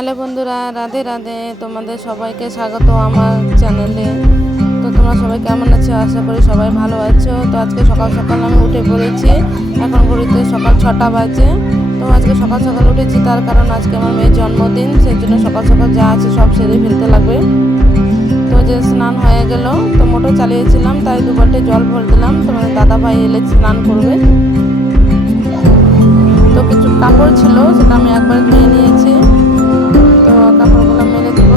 Hello বন্ধুরা, রাধে রাধে। তোমাদের সবাইকে স্বাগত আমার চ্যানেলে। তো তোমরা সবাই কেমন আছো? আশা করি সবাই ভালো আছো। তো আজকে সকাল সকাল আমি উঠে পড়েছি। এখন ঘড়িতে সকাল 6টা বাজে। তো আজকে সকাল সকাল উঠেছি তার কারণ আজকে আমার মেয়ের জন্মদিন, সেই জন্য সকাল সকাল যা আছে সব সেরে ফেলতে লাগবে। তো যে স্নান হয়ে গেল, তো মোটর চালিয়েছিলাম তাই 2 বালতি জল ভরে দিলাম। তোমাদের দাদা ভাই এলে স্নান করবে। তো কিছু কাপড় ছিল সেটা আমি একবার ধুয়ে নিয়েছি। তো কাপড়গুলো মেলে দিব।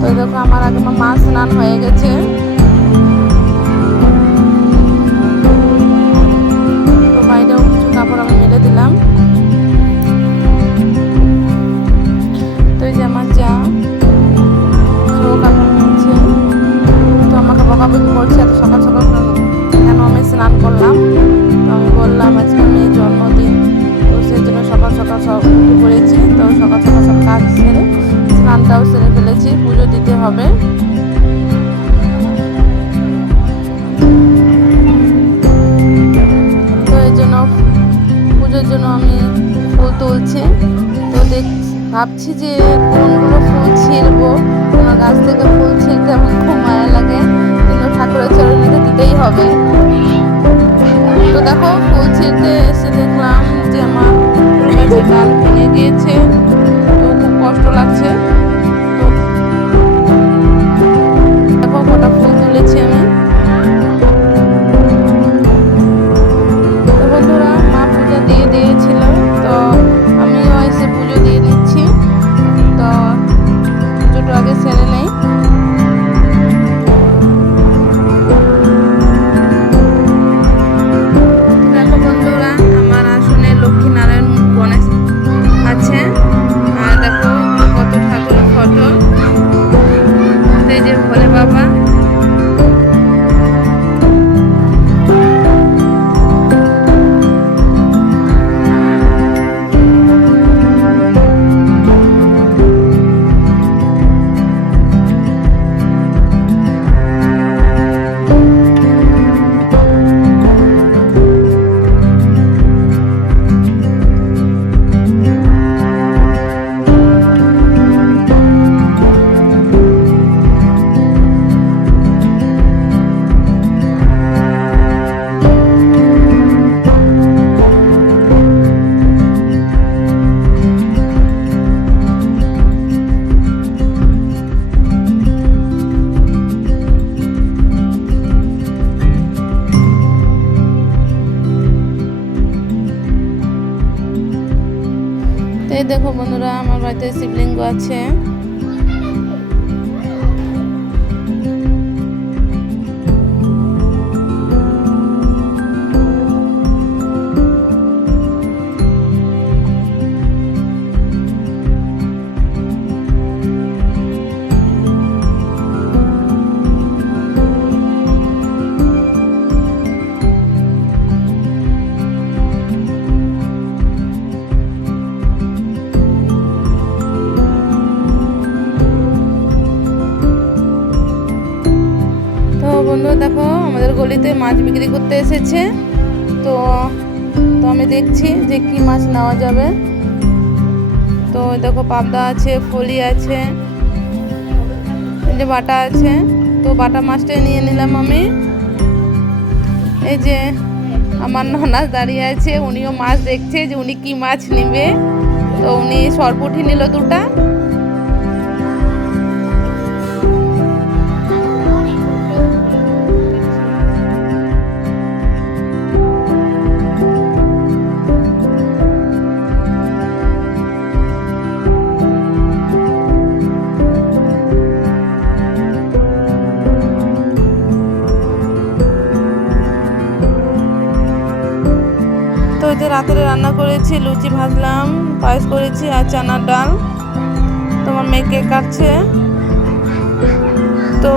তো দেখো আমার আগে মা স্নান হয়ে গেছে। তো বাইরেও কিছু কাপড় আমি মেলে দিলাম। তো এই যে আমার যা কাপড় মেলছে, তো আমাকে বকাবকি করছে এত সকাল সকাল কেন আমি স্নান করলাম। তো আমি বললাম আজকে মেয়ের জন্মদিন, তো সেই জন্য সকাল সকাল সব উঠে পড়েছি। তো সকাল সকাল সব কাজ সেরে স্নানটাও সেরে ফেলেছি, পুজো দিতে হবে। তো এই জন্য পুজোর জন্য আমি ফুল তুলছি। তো ভাবছি যে কোনগুলো ফুল ছিঁড়বো। আমার গাছ থেকে ফুল ছিঁড়তে আমার খুব মায়া লাগে, কিন্তু ঠাকুরের চরণে দিতেই হবে। তো দেখো ফুল ছিঁড়তে এসে দেখলাম যে আমার গাছের ডাল ভেঙে গিয়েছে। তো খুব কষ্ট লাগছে। তো দেখো কটা ফুল তুলেছি আমি। তো বন্ধুরা, মা পূজা দিয়ে দিয়েছিল, তো আমিও এসে পুজো দিয়ে নিচ্ছি। তো পুজোটা আগে সেরে নেই। দেখো বন্ধুরা, আমার আসনে লক্ষ্মীনারায়ণ গণেশ আছে। আর দেখো কত ঠাকুরের ফটো। এই যে ভোলে বাবা। এই দেখো বন্ধুরা, আমার বাড়িতে শিবলিঙ্গ আছে। বন্ধু দেখো, আমাদের গলিতে মাছ বিক্রি করতে এসেছে। তো আমি দেখছি যে কি মাছ নেওয়া যাবে। তো দেখো পাবদা আছে, ফলি আছে, এই যে বাটা আছে। তো বাটা মাছটাই নিয়ে নিলাম আমি। এই যে আমার ননাস দাঁড়িয়ে আছে, উনিও মাছ দেখছে যে উনি কি মাছ নেবে। তো উনি সরপুঁটি নিল 2টা। তো যে রাতের রান্না করেছি, লুচি ভাজলাম, পায়েস করেছি আর চানার ডাল। তোমার মেয়ে কেক কাটছে। তো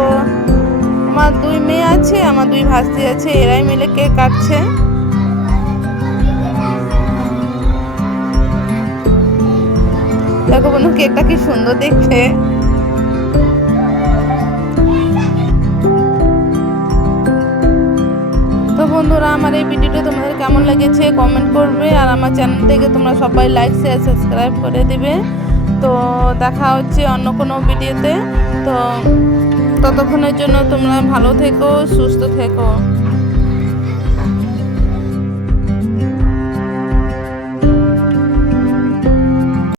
আমার 2 মেয়ে আছে, আমার 2 ভাস্তি আছে, এরাই মিলে কেক কাটছে। দেখো বন্ধু, কেকটা কি সুন্দর দেখতে। তো বন্ধু বন্ধুরা, আমার এই ভিডিওটা তোমাদের কেমন লেগেছে কমেন্ট করবে, আর আমার চ্যানেলটাকে তোমরা সবাই লাইক শেয়ার সাবস্ক্রাইব করে দিবে। তো দেখা হচ্ছে অন্য কোনো ভিডিওতে। তো ততক্ষণের জন্য তোমরা ভালো থেকো, সুস্থ থেকো।